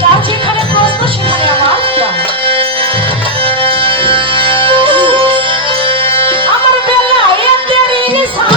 তার যেখানে প্রশ্ন সেখানে আমার গান। আমার বেলায় তেরি নিশান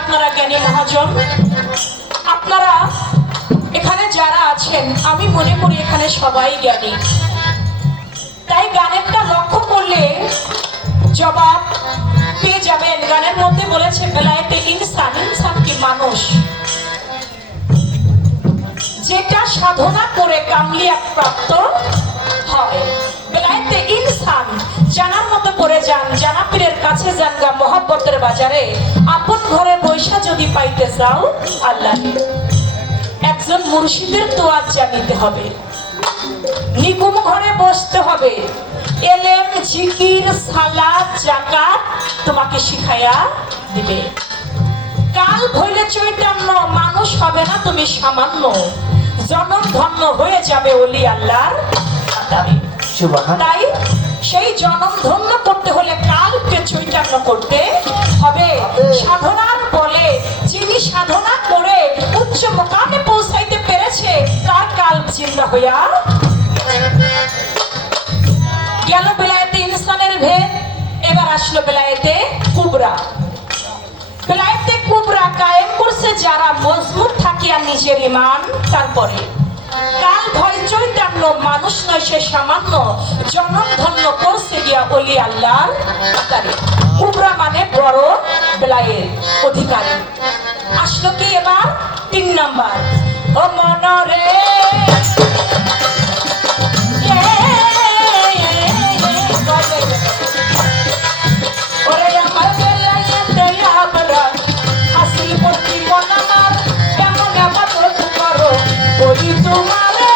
আপনারা জ্ঞানী মহাজন, আপনারা এখানে যারা আছেন আমি মনে করি এখানে সবাই জ্ঞানী। তাই গানেরটা লক্ষ্য করলে জবাব পেয়ে যাবেন। গানের মধ্যে বলেছে বেলায়েতে ইনসান, ইনসান কি মানুষ, যেটা সাধনা করে কামলিয়াত প্রাপ্ত হয়। বেলায়েতে ইনসান জানার মতো করে ঘরে যান, জানা পীরের কাছে যান গা মহব্বতের বাজারে, আপন ঘরে বৈশা যদি পাইতে চাও আল্লাহ, একজন মুর্শিদের তোয়াজ জানিতে হবে, নিগুম ঘরে বসতে হবে, এলেম জিকির সালাত জাকাত তোমাকে শিখাইয়া দিবে। কাল ভইলে চৈতন্য, মানুষ হবে না তুমি সামান্য, জনম ধন্য হয়ে যাবে ওলি আল্লাহর কাতারে। তাই সেই জনম ধন্য করতে হলে কালকে চৈতন্য করতে হবে সাধনার বলে। যিনি সাধনা করে উচ্চ মোকামে পৌঁছাইতে পেরেছে তার কাল জিন্দা হইয়া গেল। বেলায়েতে ইনসানের ভেদ, এবার আসলো বেলায়েতে কুবরা। বেলায়েতে কুবরা কায়েম করছে যারা মজবুত থাকিয়া নিজের ঈমান। তারপরে কাল ভয় চৈতন্য, মানুষ নয় সে সামান্য, জনম ধন্য করছে গিয়া ওলি আল্লাহর কাতারে। কুবরা মানে বড়, বেলায়েত অধিকারী। আসলো কি এবার 3 নাম্বার, ও মনরে ওরে আমার বেলায়েতে আবরার, হাসিল করতি মন আমার, কেমন আবাদত করো বলি তোমারে।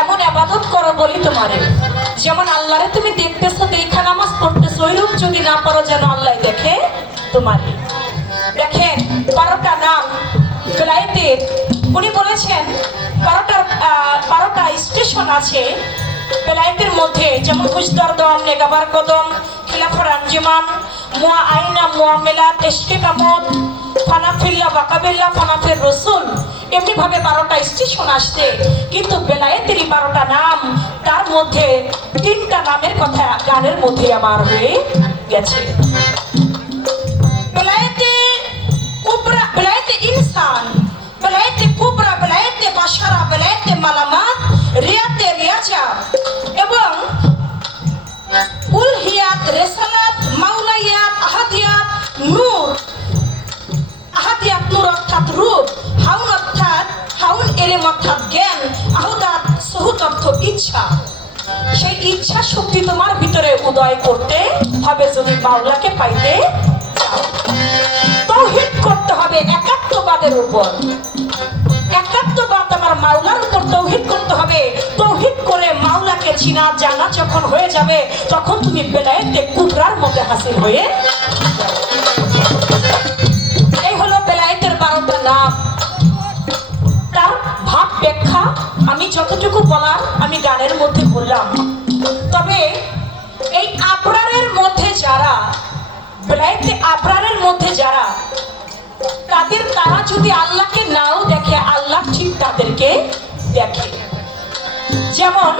এমন আবাদত করো বলি তোমারে, যেমন আল্লাহরে তুমি দেখতেছো, দেখা নামাজ পড়তেছো, ওইরূপ যদি না পারো যেন আল্লাহ দেখে তোমারে। দেখেন 12টা নাম বেলায়েতের, উনি বলেছেন 12টা স্টেশন আছে বেলায়েতের মধ্যে, যেমন হুজদরদম, নেগাবার কদম, খিলাফার আঞ্জুমান, মুয়া আইনা, মুআমেলাত, ইশকে কামত, ফানাফিল্লা ওয়াকাবিল্লা, ফানাফির রসুল। এমনি ভাবে 12টা স্টেশন আসছে, কিন্তু বেলায়েতেরই 12টা নাম, তার মধ্যে 3টা নামের কথা গানের মধ্যে আমার হয়ে গেছে। বেলায়েতে কুবরা, বেলায়েতে ইনসান, বেলায়েতে কুবরা, বেলায়েতে বাশারা, বেলায়েতে মালামাত, রিয়াতে রিয়াজা এবং উলহিয়াত, রেসালাত, মাওলাইয়াত, আহাদিয়াত, নূর। আহাদিয়াত নূর অর্থাৎ রূপ, হাউন অর্থাৎ হাউন এলেম অর্থাৎ জ্ঞান, আহুদাত সুহুত অর্থ ইচ্ছা। সেই ইচ্ছা শক্তি তোমার ভিতরে উদয় করতে হবে যদি মাওলাকে পাইতে চাও। তাওহীদ করতে হবে একাত্মবাদের উপর, একাত্মবাদ আমার মাওলার উপর তাওহীদ করতে হবে। তাওহীদ করে মাওলাকে চিনা জানা যখন হয়ে যাবে, তখন তুমি বেলায়েতে কুবরার মধ্যে হাসিল হয়ে। এই হলো বেলায়েতের 12টা নাম। তার ভাব ব্যাখ্যা আমি যতটুকু বলার আমি গানের মধ্যে বললাম। তবে এই আবরারের মধ্যে যারা, বেলায়েতে আবরারের মধ্যে যারা, তারা যদি আল্লাহকে নাও দেখে, আল্লাহ ঠিক তাদেরকে দেখে। যেমন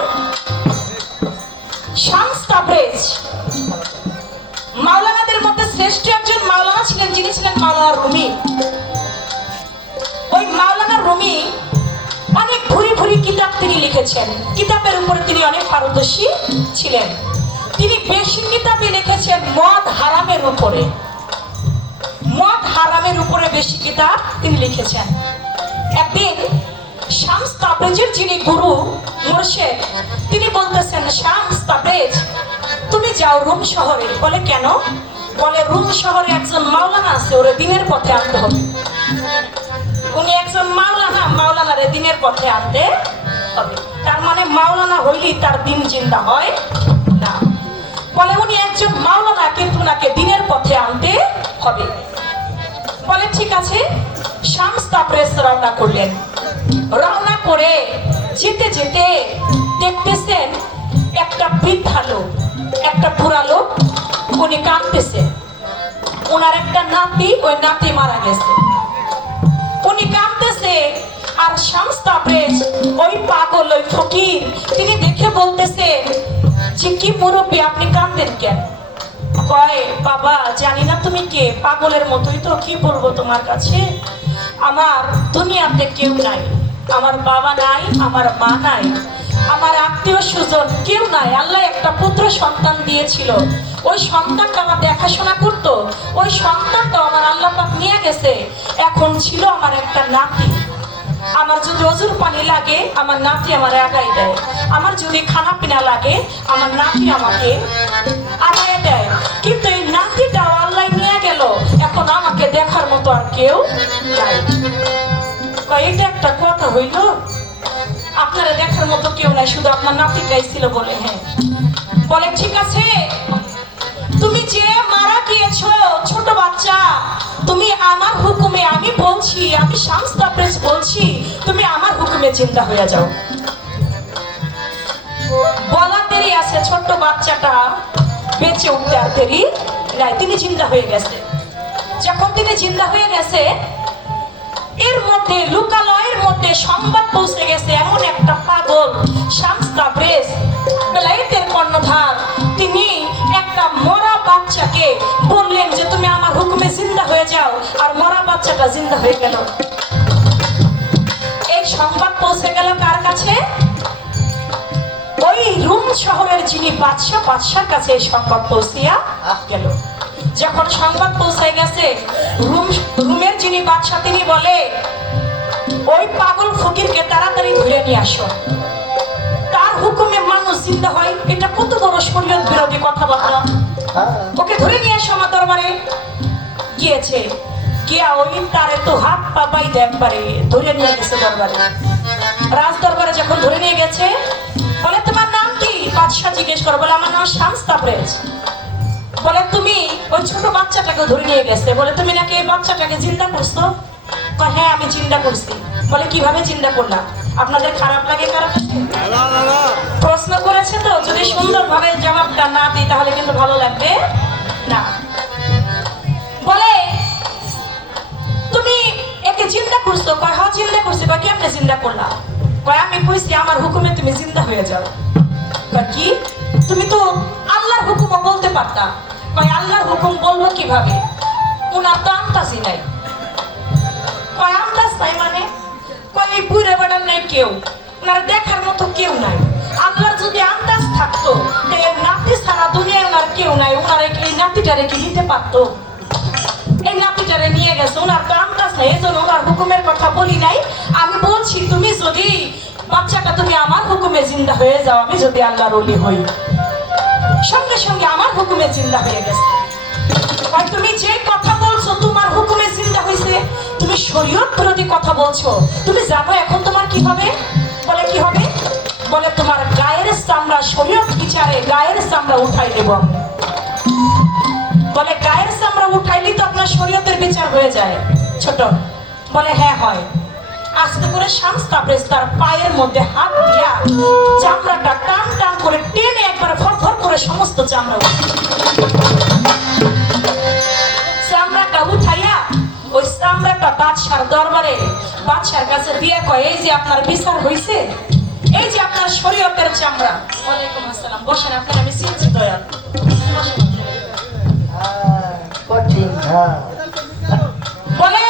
শামস তাবরেজ, মাওলানাদের মধ্যে শ্রেষ্ঠ একজন মাওলানা ছিলেন, যিনি ছিলেন মাওলানা রুমি। ওই মাওলানা রুমি অনেক ভুরি ভুরি কিতাব তিনি লিখেছেন, কিতাবের উপরে তিনি অনেক পারদর্শী ছিলেন। তিনি বেশি কিতাবই লিখেছেন মদ হারামের উপরে, মদ হারামের উপরে বেশি কিতাব তিনি লিখেছেন। একদিন শামস তাবরেজের যিনি গুরু মুর্শিদ, তিনি বলতেছেন, শামস তাবরেজ তুমি যাও রোম শহরে। বলে কেন? বলে রোম শহরে একজন মাওলানা আছে, ওরে দিনের পথে আনতে হবে। উনি একজন মাওলানা, মাওলানারে দিনের পথে আনতে হবে। তার মানে মাওলানা হইলেই তার দিন জিন্দা হয় না। বলে উনি একজন মাওলানা, কিন্তু ওনাকে দিনের পথে আনতে হবে। বলে ঠিক আছে। শামস তাবরেজ রওনা করলেন। রওনা করে যেতে যেতে দেখতেছেন একটা বৃদ্ধা লোক, একটা বুড়া লোক, উনি কাঁদতেছে। ওনার একটা নাতি, ওই নাতি মারা গেছে, উনি কাঁদতেছে। আর শামস তাবরেজ ওই পাগল, ওই ফকির, তিনি দেখে বলতেছে যে কি মুরব্বী আপনি কাঁদেন কেন? কয় বাবা জানি না তুমি কে, পাগলের মতোই তো, কি বলবো তোমার কাছে, আমার দুনিয়াতে কেউ নাই, আমার বাবা নাই, আমার মা নাই, আমার আত্মীয় স্বজন কেউ নাই। আল্লাহ একটা পুত্র সন্তান দিয়েছিল, ওই সন্তানটা আমার দেখাশোনা করতো, ওই সন্তানটা আমার আল্লাহ পাক নিয়ে গেছে। এখন ছিল আমার একটা নাতি, আমার যদি অজুর পানি লাগে আমার নাতি আমার আগাই দেয়, আমার যদি খানা পিনা লাগে আমার নাতি আমাকে আগায় দেয়। কিন্তু এই নাতিটাও আল্লাহ নিয়ে গেল, এখন আমাকে দেখার মতো আর কেউ নাই। এটা একটা কথা হইল, আপনারা দেখার মতো কেউ নাই, শুধু আপনার নাতিটাই ছিল বলে। হ্যাঁ। বলে ঠিক আছে, তুমি যে মারা গিয়েছো ছোট বাচ্চা, তুমি আমার হুকুমে, আমি বলছি, আমি শামস তাবরেজ বলছি, তুমি আমার হুকুমে জিন্দা হয়ে যাও। বলা দেরি আছে, ছোট্ট বাচ্চাটা বেঁচে উঠতে আর দেরি নাই, তিনি জিন্দা হয়ে গেছে। যখন তিনি জিন্দা হয়ে গেছে, এর মধ্যে লোকালয়ের মধ্যে সংবাদ পৌঁছে গেছে এমন একটা পাগল শামস তাবরেজ বেলায়েতের কর্ণধার, তিনি একটা মরা বাচ্চাকে বললেন যে তুমি আমার হুকুমে জিন্দা হয়ে যাও, আর মরা বাচ্চাটা জিন্দা হয়ে গেল। এই সংবাদ পৌঁছে গেল কার কাছে? ওই রোম শহরের যিনি বাদশা, বাদশার কাছে এই সংবাদ পৌঁছিয়া গেল। যখন সংবাদ পৌঁছায় গেছে, রোমের যিনি বাদশা, তিনি বলে ওই পাগল ফকিরকে তাড়াতাড়ি ধরে নিয়ে আসো, তার হুকুমে মানুষ জিন্দা হয়, এটা কত বড় শরীয়ত বিরোধী কথাবার্তা, ওকে ধরে নিয়ে আসো আমার দরবারে। গিয়েছে, গিয়া ওই তারে তো হাত পা বাইতে একবারে ধরে নিয়ে গেছে দরবারে। রাজ দরবারে যখন ধরে নিয়ে গেছে, বলে তোমার নাম কি? বাদশা জিজ্ঞেস করো। বলে আমার নাম শামস তাবরেজ। বলে তুমি ওই ছোট বাচ্চাটাকে ধরে নিয়ে গেছে, বলে তুমি নাকি এই বাচ্চাটাকে জিন্দা করছো? হ্যাঁ আমি জিন্দা করছি। বলে কিভাবে জিন্দা করলাম? আপনাদের খারাপ লাগে কারো কাছে? প্রশ্ন করেছে তো, যদি সুন্দরভাবে জবাবটা না দিই তাহলে কিন্তু ভালো লাগবে না। বলে তুমি একে জিন্দা করছো? কয় হ্যাঁ জিন্দা করছি। কয় কেমনে জিন্দা করলা? কয় আমি কইছি আমার হুকুমে তুমি জিন্দা হয়ে যাও। কয় কি? তুমি তো আল্লাহর হুকুমও বলতে পারতা। কয় আল্লাহর হুকুম বলবো কিভাবে? উনার তো আন্দাজই নাই। কয় আন্দাজ নাই মানে? কয় এই বুড়ে বেড়ার নাই কেউ, উনার দেখার মতো কেউ নাই। আল্লাহর যদি আন্দাজ থাকতো, এর নাতি সারা দুনিয়ায় উনার কেউ নাই, উনার এই নাতিটারে কি নিতে পারতো? এই নাতিটারে নিয়ে গেছে, উনার তো আন্দাজ নাই, এই জন্য উনার হুকুমের কথা বলি নাই। আমি বলছি তুমি যদি বাচ্চাটা তুমি আমার হুকুমে জিন্দা হয়ে যাও, আমি যদি আল্লাহর ওলি হই, সঙ্গে সঙ্গে আমার হুকুমে জিন্দা হয়ে গেছে। আর তুমি যে কথা বলছো তোমার হুকুমে জিন্দা হয়েছে, তুমি শরীয়ত বিরোধী কথা বলছো। তুমি জানো এখন তোমার কি হবে? বলে কি হবে? বলে তোমার গায়ের চামড়া শরীয়ত বিচারে গায়ের চামড়া উঠাই দেব আমি। বলে গায়ের চামড়া উঠাইলি তো আপনার শরীয়তের বিচার হয়ে যায় ছোট? বলে হ্যাঁ হয়। আস্তে করে শামস তাবরেজ তার পায়ের মধ্যে হাত দিয়া চামড়াটা টান টান করে টেনে একবারে ফরফর করে সমস্ত চামড়াটা উঠাইয়া ওই চামড়াটা বাদশার দরবারে বাদশার কাছে দিয়ে কয় এই যে আপনার বিচার হয়েছে, এই যে আপনার শরীয়তের চামড়া। ওয়ালাইকুম আসসালাম, বসেন, আপনার আমি চিনছি দয়াল। হ্যাঁ বলে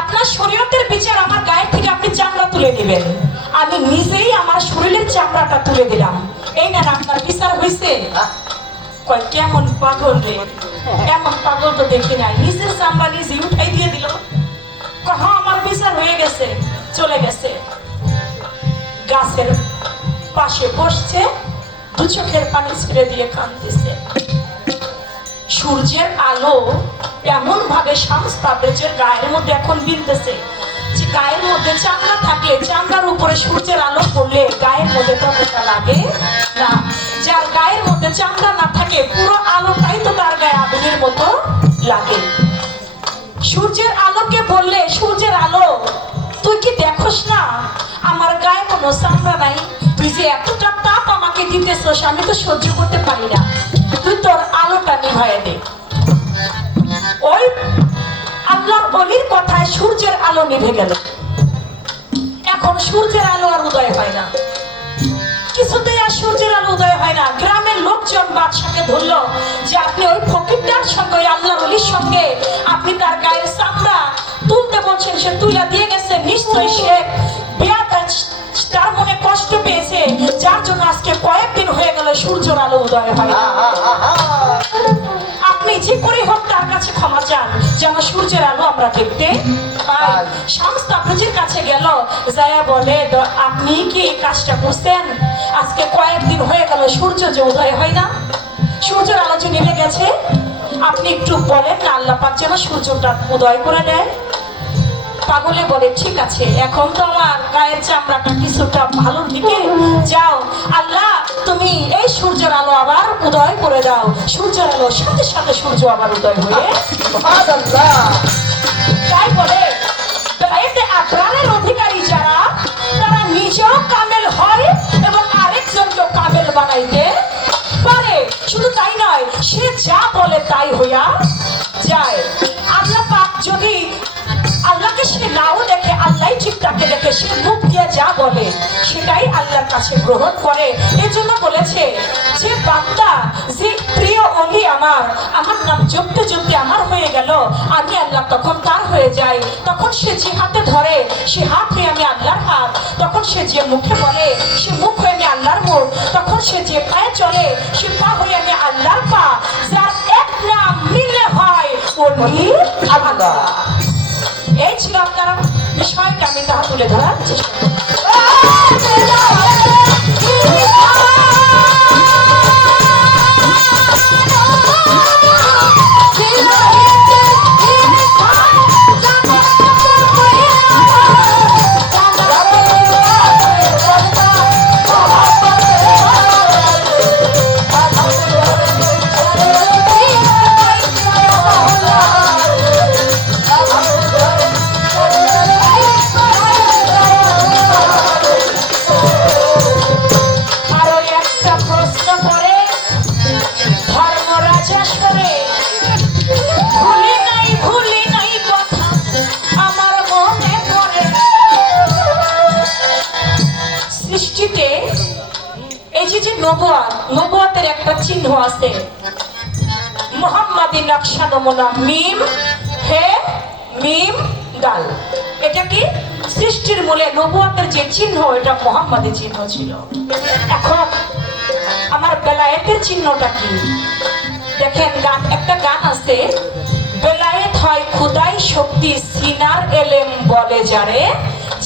আপনার শরীয়তের বিচার আমার গায়ের থেকে আপনি চামড়া তুলে দিবেন, আমি নিজেই আমার শরীরের চামড়াটা তুলে দিলাম, এই না আপনার বিচার হয়েছে? কয় কেমন পাগল রে, এমন পাগল তো দেখি নাই, নিজের চামড়া নিজে উঠাই দিয়ে দিল। হ্যাঁ আমার বিচার হয়ে গেছে, চলে গেছে। গাছের পাশে বসছে, দু চোখের পানি ছেড়ে দিয়ে কাঁদতেছে। সূর্যের আলো এমন ভাবে শামস তাবরেজের গায়ের মধ্যে এখন বিনতেছে যে গায়ের মধ্যে চামড়া থাকলে চামড়ার উপরে সূর্যের আলো পড়লে গায়ের মধ্যে ততটা লাগে না, যার গায়ের মধ্যে চামড়া না থাকে পুরো আলোটাই তো তার গায়ে আগুনের মতো লাগে। সূর্যের আলোকে বললে, সূর্যের আলো তুই কি দেখোস না আমার গায়ে কোনো চামড়া নাই, তুই যে এতটা তাপ আমাকে দিতেছস আমি তো সহ্য করতে পারি না, তুই তোর আলোটা নিভাইয়া দে। ওই আল্লাহর ওলির কথায় সূর্যের আলো নিভে গেল। এখন সূর্যের আলো আর উদয় হয় না, কিছুতেই আর সূর্যের আলো উদয় হয় না। গ্রামের লোকজন বাদশাকে ধরলো যে আপনি ওই ফকিরটার সঙ্গে, ওই আল্লাহর ওলির সঙ্গে আপনি তার গায়ের চামড়া তুলতে বলছেন, সে তুলে দিয়ে গেছে, নিশ্চয়ই সে তার মনে কষ্ট পেয়েছে, যার জন্য আজকে কয়েকদিন হয়ে গেল সূর্যের আলো উদয় হয় না। আপনি যে করে হোক তার কাছে ক্ষমা চান যেন সূর্যের আলো আমরা দেখতে পাই। শামস তাবরেজের কাছে গেল, যায়া বলে আপনি কি এই কাজটা করছেন, আজকে কয়েকদিন হয়ে গেল সূর্য যে উদয় হয় না, সূর্যের আলো যে নেমে গেছে, আপনি একটু বলেন না আল্লাহ পাক যেন সূর্যটা উদয় করে দেয়। পাগলে বলে ঠিক আছে, এখন তো আমার গায়ের চামড়াটা কিছুটা ভালোর দিকে, যাও আল্লাহ তুমি এই সূর্যের আলো আবার উদয় করে দাও। সূর্যের আলো সাথে সাথে সূর্য আবার উদয় হয়ে তাই বলে এতে আব্রারের অধিকারী যারা, তারা নিজেও কামেল হয় এবং আরেকজনকেও কামেল বানাইতে পারে। শুধু তাই নয়, সে যা বলে তাই হইয়া যায়। আল্লাহ পাক যদি আল্লাহকে সে নাও দেখে, আল্লাহ ঠিক তাকে দেখে, সে মুখ দিয়ে যা বলে সেটাই আল্লাহর কাছে গ্রহণ করে। এজন্য বলেছে যে বান্দা, যে প্রিয় অলি আমার নাম জপতে জপতে আমার হয়ে গেল, আমি আল্লাহ তখন তার হয়ে যাই। তখন সে যে হাতে ধরে সে হাত হয়ে আমি আল্লাহর হাত, তখন সে যে মুখে বলে সে মুখ হয়ে আমি আল্লাহর মুখ, তখন সে যে পায়ে চলে সে পা হয়ে আমি আল্লাহর পা। যার এক নাম মিলে হয় অলি আল্লাহ। এই ছিল আপনার বিষয়টা, আমি তাহা তুলে ধরার চেষ্টা করি। নবুয়তের একটা চিহ্ন আছে, মুহাম্মাদি নকশা নমুনা, মিম হে মিম দাল। এটা কি সৃষ্টির মূলে নবুয়তের যে চিহ্ন, এটা মুহাম্মাদি চিহ্ন ছিল। এখন আমার বেলায়েতের চিহ্নটা কি দেখেন, একটা গান আছে, বেলায়েত হয় খুদাই শক্তি সিনার এলেম বলে যারে,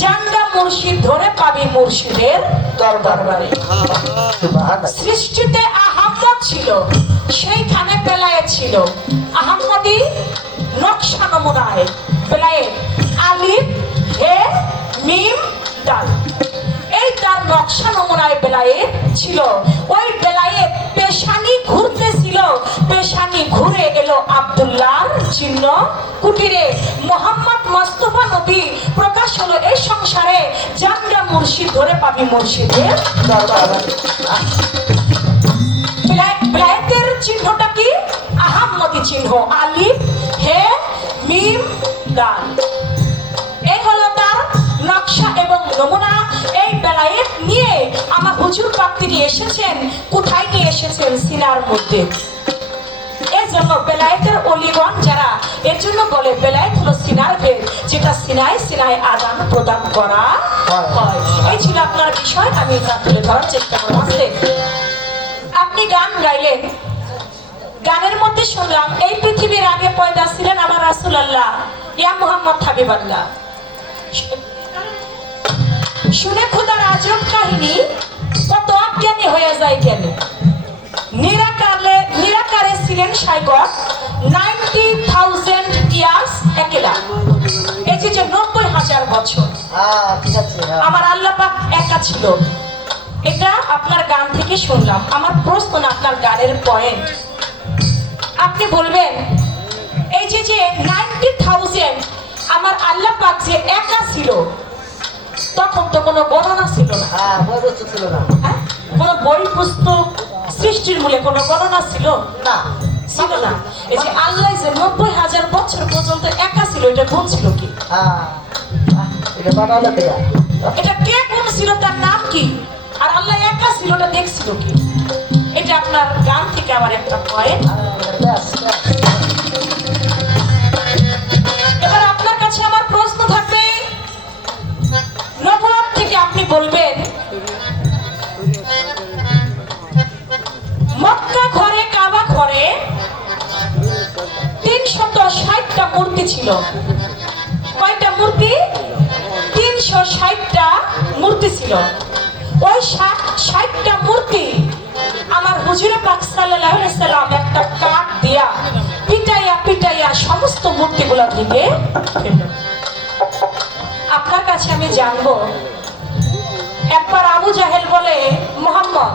জানগা মুর্শিদ ধরে পাবি মুর্শিদের দরবারে। সৃষ্টিতে আহম্মদ ছিল, সেইখানে বেলায়েত ছিল। আহম্মদি নকশা নমুনায় বেলায়েত, আলিফ হে মিম দাল, এই তার নকশা নমুনায় বেলায়েত ছিল। ওই বেলায়েত পেশানি ঘুরতেছিল, পেশানি ঘুরে এলো আব্দুল্লাহর চিহ্ন কুটিরে। মোহাম্মদ মোস্তফা নবী প্রকাশ হলো এই সংসারে, জানগা মুর্শিদ ধরে পাবি মুর্শিদের দরবারে। বেলায়েতের চিহ্নটা কি? আহম্মদি চিহ্ন, আলিফ হে মিম দাল। এই হলো তার নকশা এবং নমুনা। এই বেলায়েত নিয়ে আমার হুজুর পাক তিনি এসেছেন, কোথায় নিয়ে এসেছেন? সিনার মধ্যে। জন্য বেলায়েতের অলিগণ যারা, এর জন্য বলে বেলায়েত হলো সিনার ভেদ, যেটা সিনায় সিনায় আদান প্রদান করা হয়। এই ছিল আপনার বিষয়, আমি এটা তুলে ধরার চেষ্টা করব। আপনি গান গাইলেন, গানের মধ্যে শুনলাম এই পৃথিবীর আগে পয়দা ছিলেন আমার রাসূলুল্লাহ ইয়া মুহাম্মদ হাবিবাল্লাহ। শুনে খোদার আজব কাহিনী, কত অজ্ঞানী হয়ে যায় কেন। নিরাকারে ছিলেন সাইগর 90,000 ইয়ার্স একেলা। এই যে 90,000 বছর আমার আল্লাহ পাক একা ছিল। এটা আপনার গান থেকে শুনলাম। আমার প্রশ্ন না, আপনার গানের পয়েন্ট। আপনি বলবেন এই যে 90,000 আমার আল্লাহ পাক যে একা ছিল, তখন তো কোনো গণনা ছিল না, কোনো বই পুস্তক সৃষ্টির মূলে কোনো গণনা ছিল না, ছিল না। এই যে আল্লাহ যে 90,000 বছর পর্যন্ত একা ছিল, এটা গুণ ছিল কি? এটা কে গুণ ছিল, তার নাম কি? আর আল্লাহ একা ছিল, এটা দেখছিল কি? এটা আপনার গান থেকে আমার একটা পয়েন্ট। এবার আপনার কাছে আমার প্রশ্ন থাকবে, নবুয়ত থেকে আপনি বলবেন মক্কা ঘরে কাবা ঘরে 360টা মূর্তি ছিল। কয়টা মূর্তি? 360টা মূর্তি ছিল। ওই 60টা মূর্তি আমার হুজুর পাক সাল্লাল্লাহু আলাইহি সাল্লাম একটা কাঠ দিয়া পিটাইয়া সমস্ত মূর্তিগুলো থেকে ফেলল। আপনার কাছে আমি জানবো, একবার আবু জাহেল বলে, মুহাম্মদ,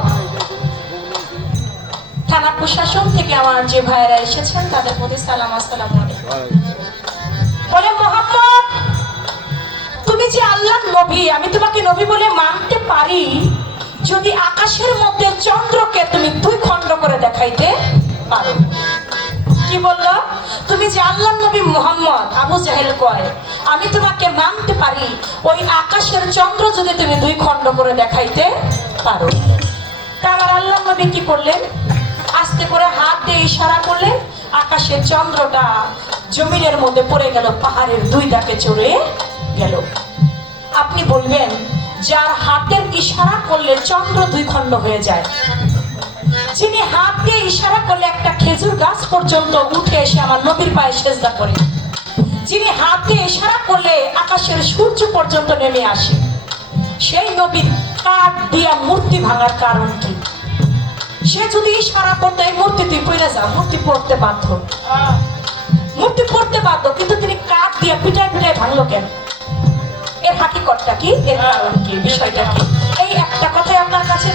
থানা প্রশাসন থেকে আমার যে ভাইয়েরা এসেছেন তাদের প্রতি সালাম, আসসালামু আলাইকুম। বলে, মুহাম্মদ, তুমি যে আল্লাহর নবী, আমি তোমাকে নবী বলে মানতে পারি যদি আকাশের মধ্যে চন্দ্রকে তুমি 2 খণ্ড করে দেখাইতে পারো। কি বললো? তুমি যে আল্লাহর নবী মুহাম্মদ, আবু জাহেল কয়, আমি তোমাকে মানতে পারি ওই আকাশের চন্দ্র যদি তুমি 2 খণ্ড করে দেখাইতে পারো। তা আমার আল্লাহর নবী কি করলেন? আস্তে করে হাত দিয়ে ইশারা করলেন, আকাশের চন্দ্রটা জমিনের মধ্যে পড়ে গেল, পাহাড়ের 2 ধাপে চড়ে গেল। আপনি বলবেন, যার হাতের ইশারা করলে চন্দ্র 2 খণ্ড হয়ে যায়, যিনি হাত দিয়ে ইশারা করলে একটা খেজুর গাছ পর্যন্ত উঠে এসে আমার নবীর পায়ে সেজদা করে, যিনি হাত দিয়ে ইশারা করলে আকাশের সূর্য পর্যন্ত নেমে আসে, সেই নবীর কাঠ দিয়া মূর্তি ভাঙার কারণ কি? সে যদি ইশারা করতে এই মূর্তি তুই পড়ে যা, মূর্তি পড়তে বাধ্য, মূর্তি পড়তে বাধ্য, কিন্তু তিনি কাঠ দিয়া পিটায় ভাঙলো কেন? এর হাকিকতটা কি? এর কারণ কি? বিষয়টা কি? এই একটা কথাই আপনার কাছে